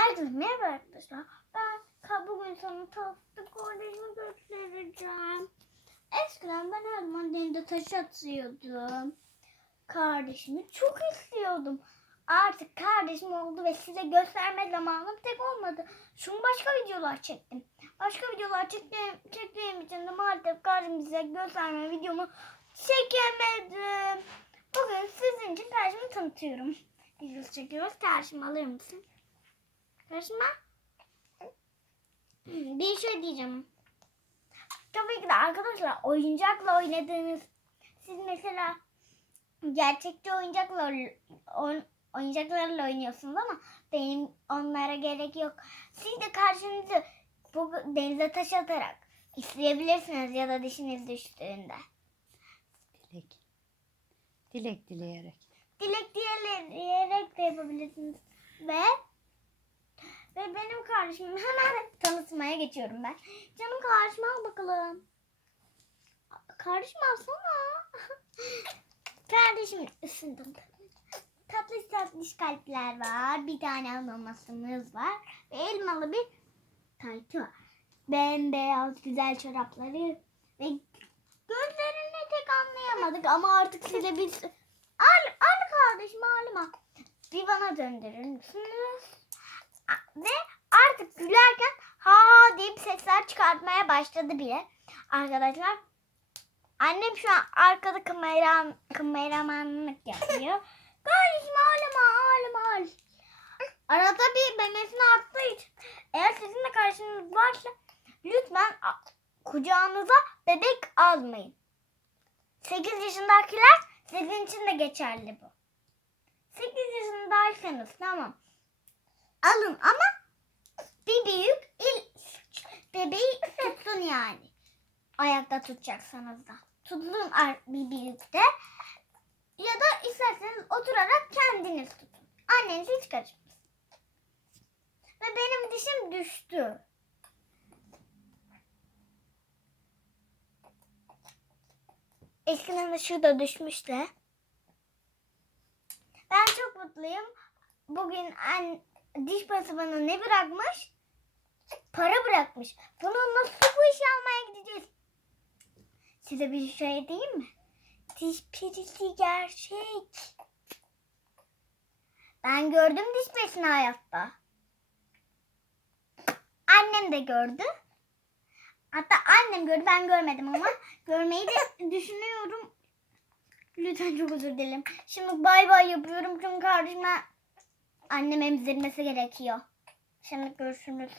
Herkese merhaba arkadaşlar. Ben bugün sana tatlı kardeşimi göstereceğim. Eskiden ben her zaman denize taş atıyordum. Kardeşimi çok istiyordum. Artık kardeşim oldu ve size gösterme zamanım tek olmadı. Şunu başka videolar çektim. Başka videolar çektiğim, çektiğim için de maalesef kardeşimi size gösterme videomu çekemedim. Bugün sizin için kardeşimi tanıtıyorum. Videosu çekiyoruz. Kardeşimi alır mısın? Hmm, Bir şey diyeceğim. Tabii ki de arkadaşlar oyuncakla oynadığınız siz mesela gerçekçi oyuncakla oyn- oyuncaklarla oynuyorsunuz ama benim onlara gerek yok. Siz de karşınızı bu denize taş atarak isteyebilirsiniz ya da dişiniz düştüğünde. Dilek. Dilek dileyerek. Dilek dileyerek de yapabilirsiniz. Ve kardeşim hemen tanıtmaya geçiyorum ben. Canım kardeşim al bakalım. Kardeşim alsana. kardeşim ısındım. Tatlı tatlış kalpler var. Bir tane anamasımız var. Ve elmalı bir taytı var. Bembeyaz güzel çorapları ve gözlerini tek anlayamadık ama artık silebiliriz. Al, al kardeşim ağlama. Bir bana döndürür müsünüz? Ve artık gülerken ha deyip sesler çıkartmaya başladı bile. Arkadaşlar annem şu an arkada kamera, kameramanlık yapıyor. Kardeşim ağlama ağlama ağlama. Arada bir memesini attığı için eğer sizin de karşınız varsa lütfen kucağınıza bebek almayın. 8 yaşındakiler sizin için de geçerli bu. 8 yaşındaysanız tamam. Alın ama yani. Ayakta tutacaksanız da. Tutun ar- bir büyükte. Ya da isterseniz oturarak kendiniz tutun. Anneniz hiç karışmasın. Ve benim dişim düştü. Eskiden de şurada düşmüştü. Ben çok mutluyum. Bugün an, diş parası bana ne bırakmış? Para bırakmış. Bununla su işi almaya gideceğiz. Size bir şey diyeyim mi? Diş perisi gerçek. Ben gördüm diş perisini hayatta. Annem de gördü. Hatta annem gördü ben görmedim ama görmeyi de düşünüyorum. Lütfen çok özür dilerim. Şimdi bay bay yapıyorum çünkü kardeşime annem emzirmesi gerekiyor. Şimdi görüşürüz.